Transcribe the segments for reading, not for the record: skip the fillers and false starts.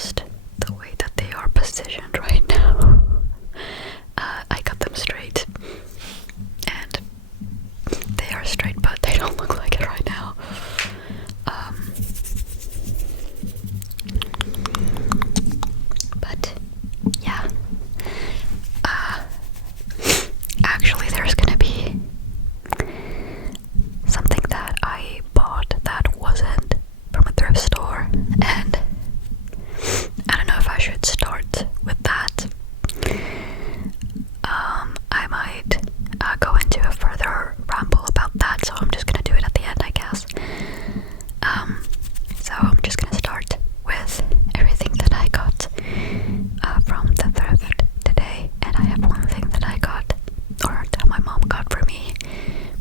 just the way that they are positioned right now. I got them straight, and they are straight, but they don't look like it right now. But yeah, actually there's gonna be something that I bought that wasn't from a thrift store, and I don't know if I should start with that. I might go into a further ramble about that, so I'm just gonna do it at the end, I guess. So I'm just gonna start with everything that I got from the thrift today, and I have one thing that I got, or that my mom got for me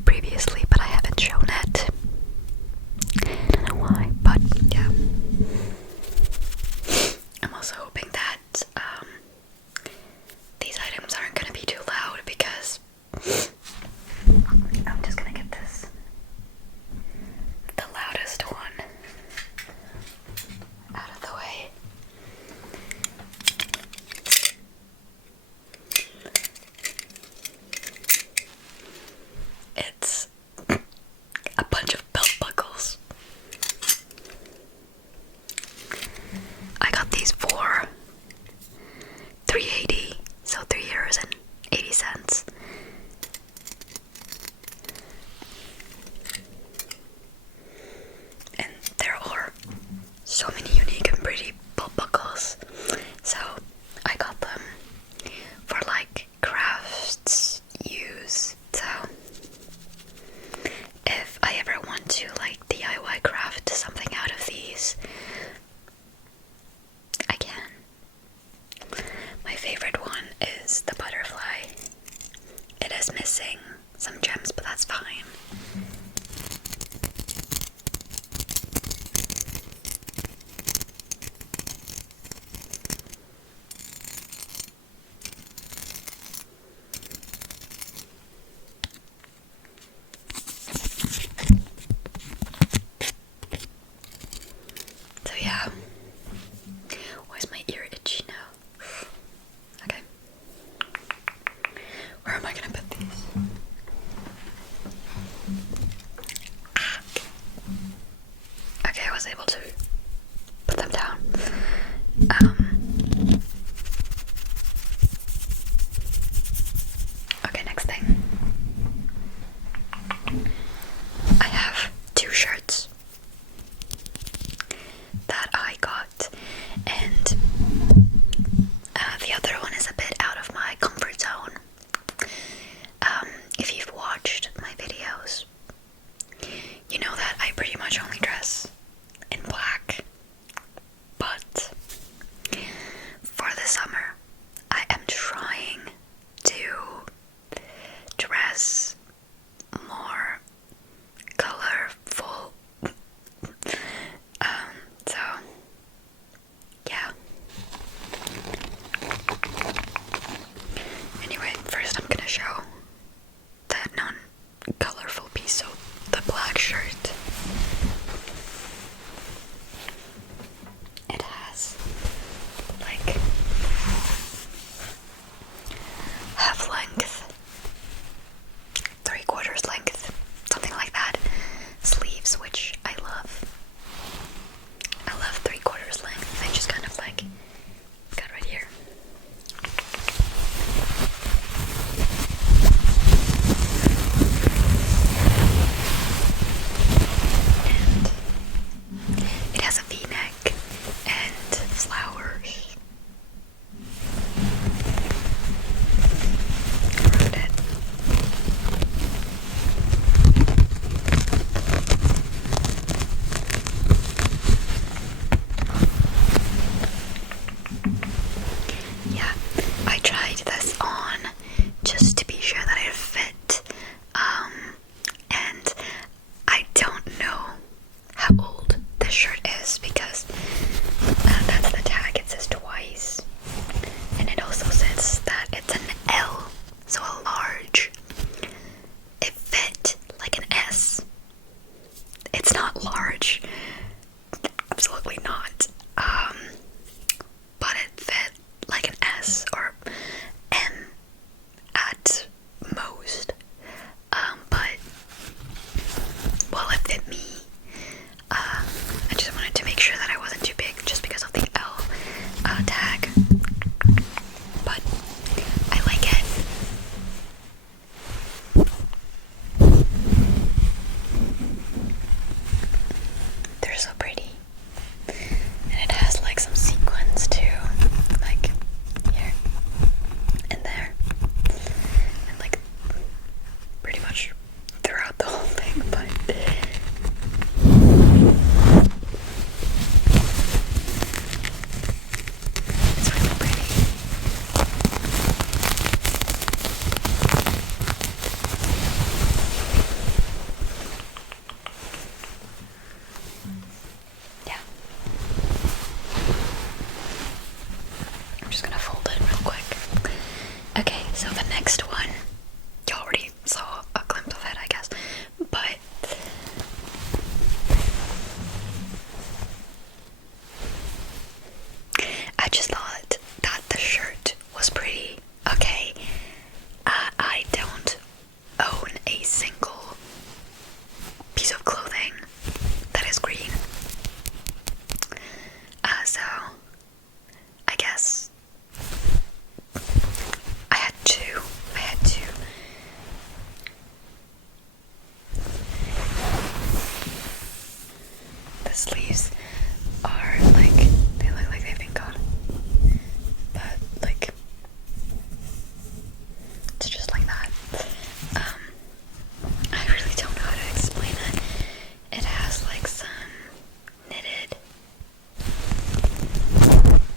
previously, but I haven't shown it. I don't know why, but yeah. I'm also hoping that these items aren't gonna be too loud, because I'm just gonna get this, the loudest one, out of the way. It's a bunch of belt buckles. I got these for $3.80, so €3.80. And there are so many unique and pretty belt buckles, so I got them for like crafts use. So if I ever want to like DIY craft something out of these, I can. My favorite one is the butterfly. It is missing some gems, but that's fine. So yeah, why is my ear itchy now? Okay, where am I gonna put these? Okay, I was able to put them down. Okay, next thing. I have 2 shirts that I got, and S or M at most. But well, it fit me. I just wanted to make sure that I wasn't too big just because of the L tag. But I like it. They're so pretty. And it has like some sequins too. Like here and there. And like pretty much throughout the whole thing, but it's really pretty. Yeah. I'm just gonna fold it real quick. Okay, so the next one, you already saw a glimpse of it, I guess, but I just thought that the shirt was pretty. Okay, I don't own a single piece of clothing that is green. So I guess I had to. The sleeves are like, they look like they've been cut, but like it's just like that. I really don't know how to explain it. It has like some knitted,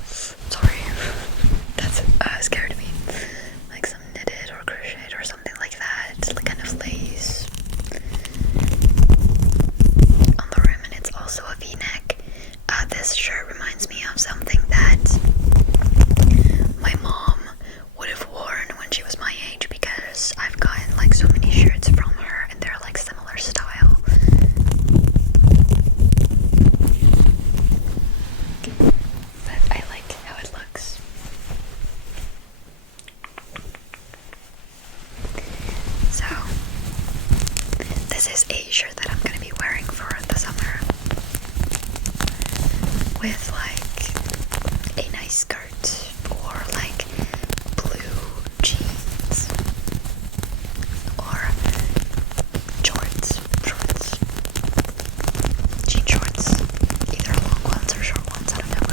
sorry, that's scared me, like some knitted or crocheted or something like that, like kind of lace on the rim, and it's also a v-neck. This shirt reminds me of something that my mom would have worn when she was my age, because I've gotten like so many shirts from her and they're like similar style. But I like how it looks. So this is a shirt that I'm gonna be wearing for the summer, with like a nice skirt or like blue jeans or jean shorts, either long ones or short ones, I don't know,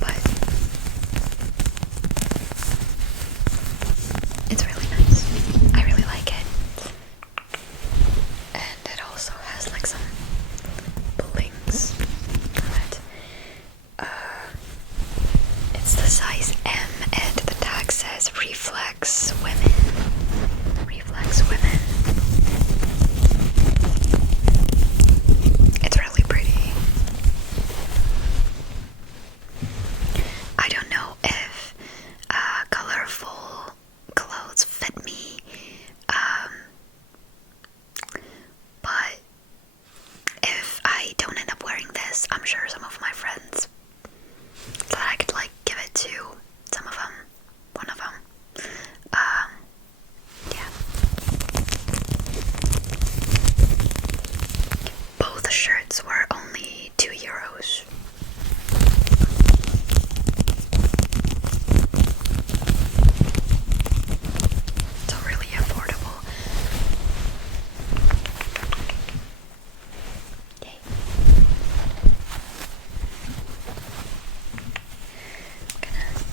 but it's really nice. I really like it. And it also has like some blings on it. It's the size M and the tag says Reflex Women. It's really pretty. I don't know if colorful clothes fit me, but if I don't end up wearing this, I'm sure some of my friends that I could like give it to, some of them, one of them, yeah. Both shirts were only €2. So really affordable. Yay. I'm gonna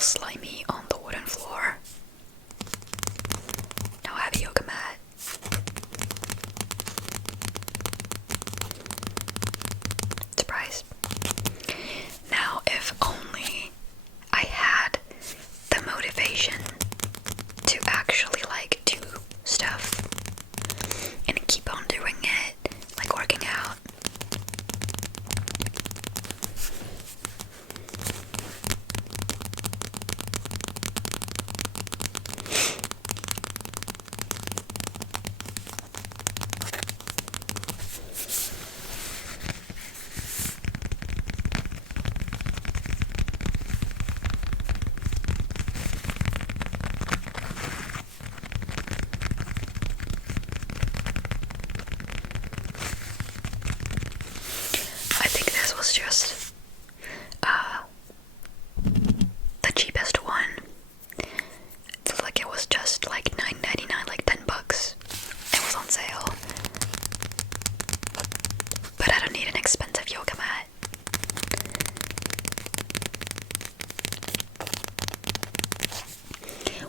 slimy on the wooden floor. Now I have a yoga mat. Surprise. Now, if only I had the motivation to actually like do stuff and keep on doing it, like working out. I think this was just the cheapest one. It's like it was just like $9.99, like $10. It was on sale. But I don't need an expensive yoga mat.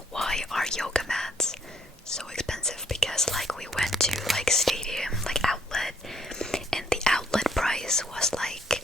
Why are yoga mats so expensive? Because like we went to like Stadium, like outlet, and the outlet price was like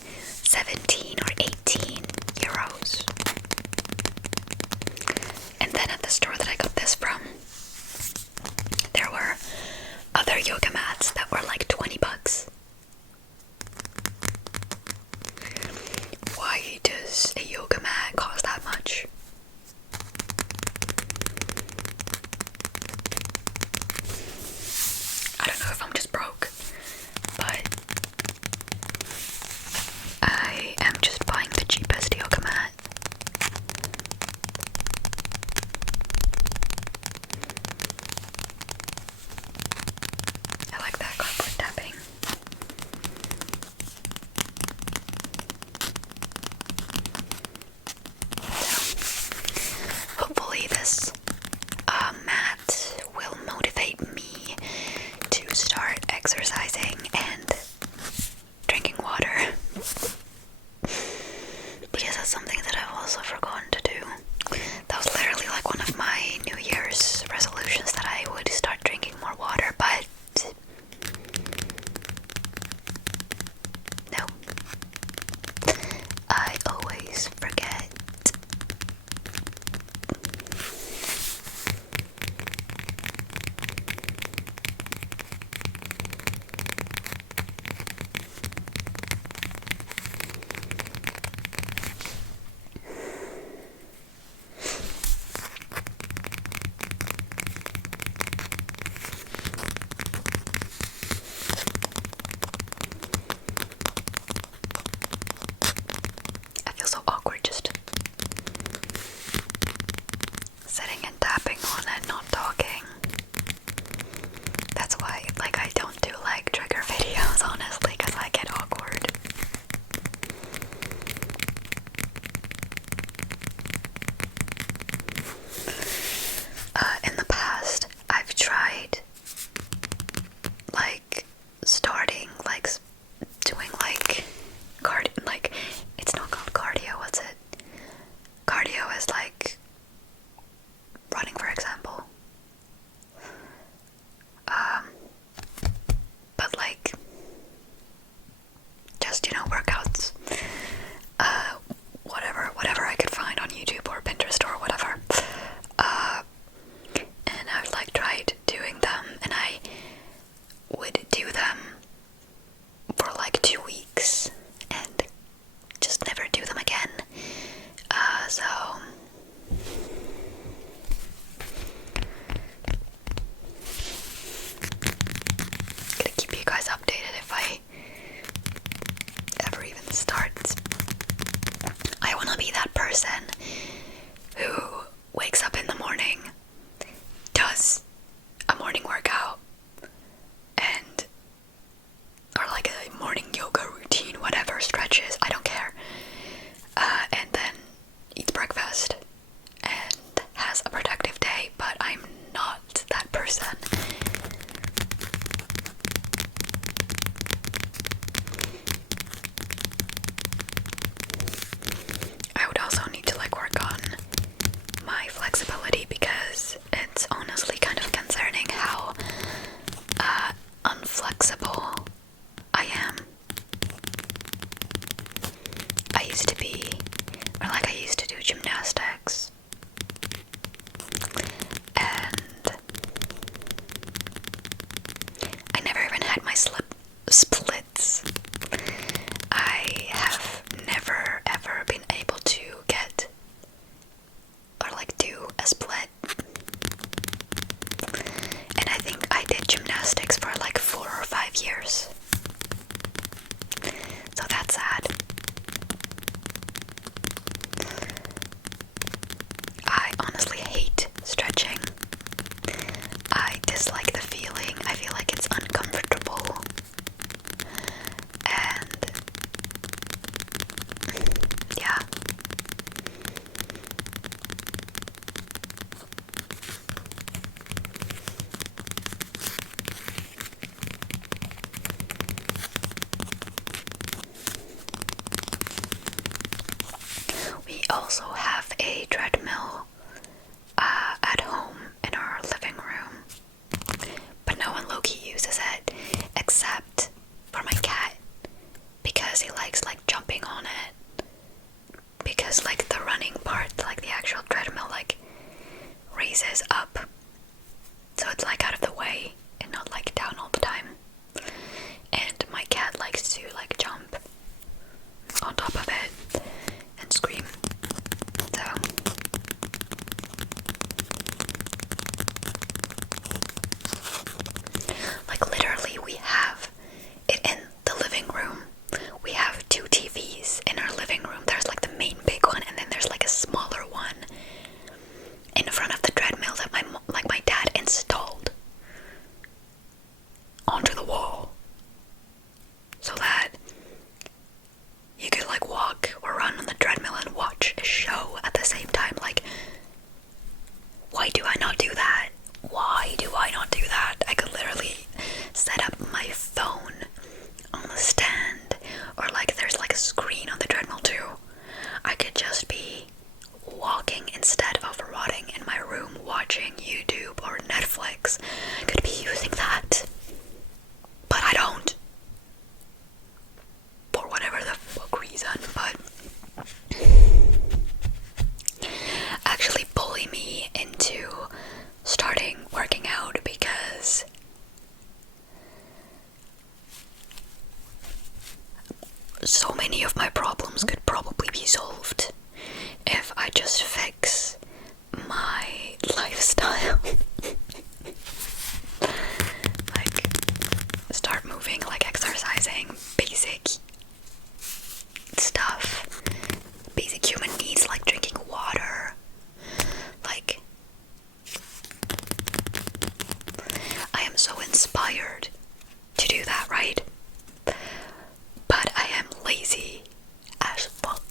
honestly hate stretching. I dislike the feeling. I feel like it's uncomfortable. And yeah. We also have a treadmill at home in our living room, but no one low-key uses it except for my cat, because he likes like jumping on it, because like the running part, like the actual treadmill, like raises up, so it's like out of the way and not like down all the time. And my cat likes to like jump on top of it and scream. So like literally we have it in the living room. We have 2 TVs in our living room. There's like the main big one, and then there's like a smaller one in front of the treadmill that my dad installed onto the wall, so that you could like walk or run on the treadmill and watch a show at the same time. Like, why do I not do that? Why do I not do that? I could literally set up my phone on the stand, or like there's like a screen on the treadmill too. I could just be walking instead of rotting in my room watching YouTube or Netflix. I could be using that, but I don't, for whatever the fuck reason. But actually bully me into starting working out, because so many of my problems could probably be solved if I just fix my lifestyle. Like, start moving, like exercising, basic stuff, basic human needs like drinking water. Like, I am so inspired to do that, right? But I am lazy as fuck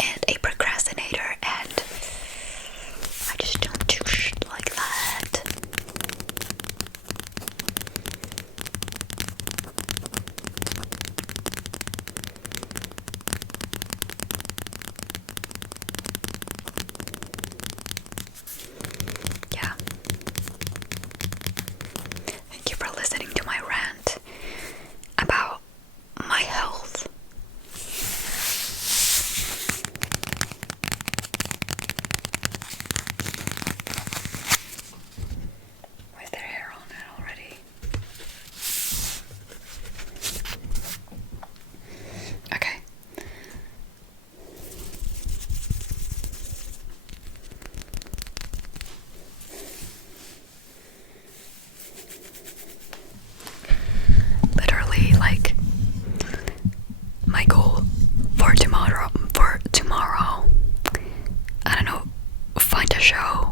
and a procrastinator, and I just don't do shit like that. Yeah. Thank you for listening to my rant about my health. Why is there hair on it already? Okay. Literally, like, my goal for tomorrow, I don't know, find a show